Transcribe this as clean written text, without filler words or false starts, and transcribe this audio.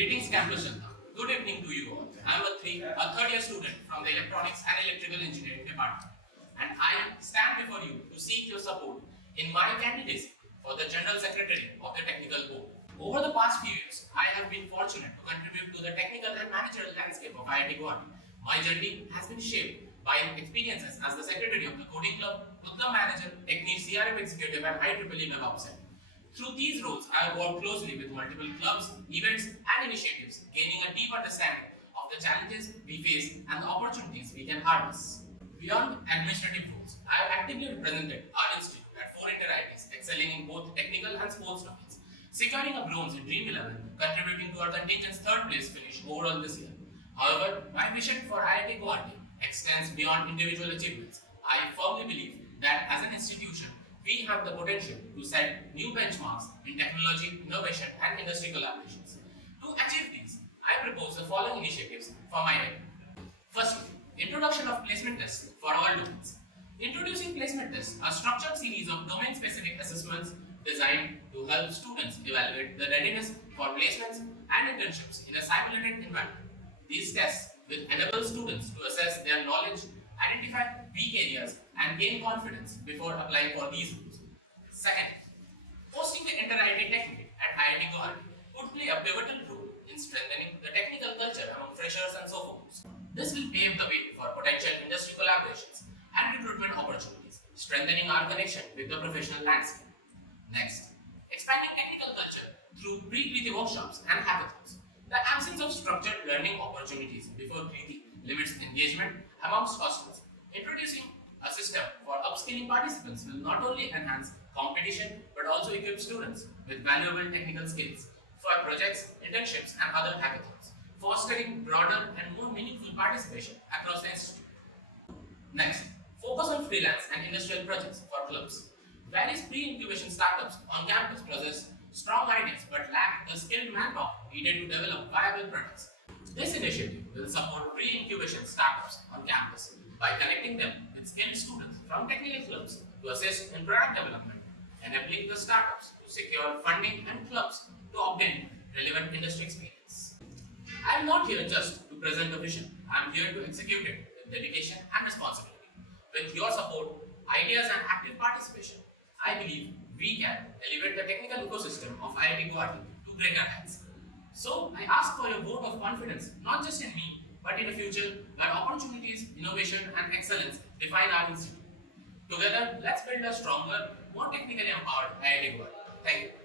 Greetings, Campus Janata. Good evening to you all. I am a third year student from the Electronics and Electrical Engineering department, and I stand before you to seek your support in my candidacy for the General Secretary of the Technical Board. Over the past few years, I have been fortunate to contribute to the technical and managerial landscape of IIT Guwahati. My journey has been shaped by experiences as the Secretary of the Coding Club, Uttama Manager, Technique CRM Executive, and IEEE DevOps Center. Through these roles, I have worked closely with multiple clubs, events, and initiatives, gaining a deep understanding of the challenges we face and the opportunities we can harness. Beyond administrative roles, I have actively represented our institute at 4 inter-IITs, excelling in both technical and sports domains, securing a bronze in Dream 11, contributing to our contingent's third place finish overall this year. However, my vision for IIT Guwahati extends beyond individual achievements. I firmly believe that as an institution, we have the potential to set new benchmarks in technology, innovation, and industry collaborations. To achieve these, I propose the following initiatives for my day. Firstly, introduction of placement tests for all domains. Introducing placement tests, a structured series of domain-specific assessments designed to help students evaluate the readiness for placements and internships in a simulated environment. These tests will enable students to assess their knowledge, identify weak areas, and gain confidence before applying for these roles. Second, hosting the Inter-IIT Technique at IIT Guwahati would play a pivotal role in strengthening the technical culture among freshers and sophomores. This will pave the way for potential industry collaborations and recruitment opportunities, strengthening our connection with the professional landscape. Next, expanding technical culture through pre-Kriti workshops and hackathons. The absence of structured learning opportunities before Kriti limits engagement amongst hostels. Introducing a system for upskilling participants will not only enhance competition but also equip students with valuable technical skills for projects, internships, and other hackathons, fostering broader and more meaningful participation across the institute. Next, focus on freelance and industrial projects for clubs. Various pre-incubation startups on campus possess strong ideas but lack the skilled manpower needed to develop viable products. This initiative will support pre-incubation startups on campus by connecting them with skilled students from technical clubs to assist in product development, enabling the startups to secure funding and clubs to obtain relevant industry experience. I am not here just to present a vision, I am here to execute it with dedication and responsibility. With your support, ideas, and active participation, I believe we can elevate the technical ecosystem of IIT Guwahati to greater heights. So, I ask for your vote of confidence, not just in me, but in a future where opportunities, innovation, and excellence define our institute. Together, let's build a stronger, more technically empowered IIT Guwahati. Thank you.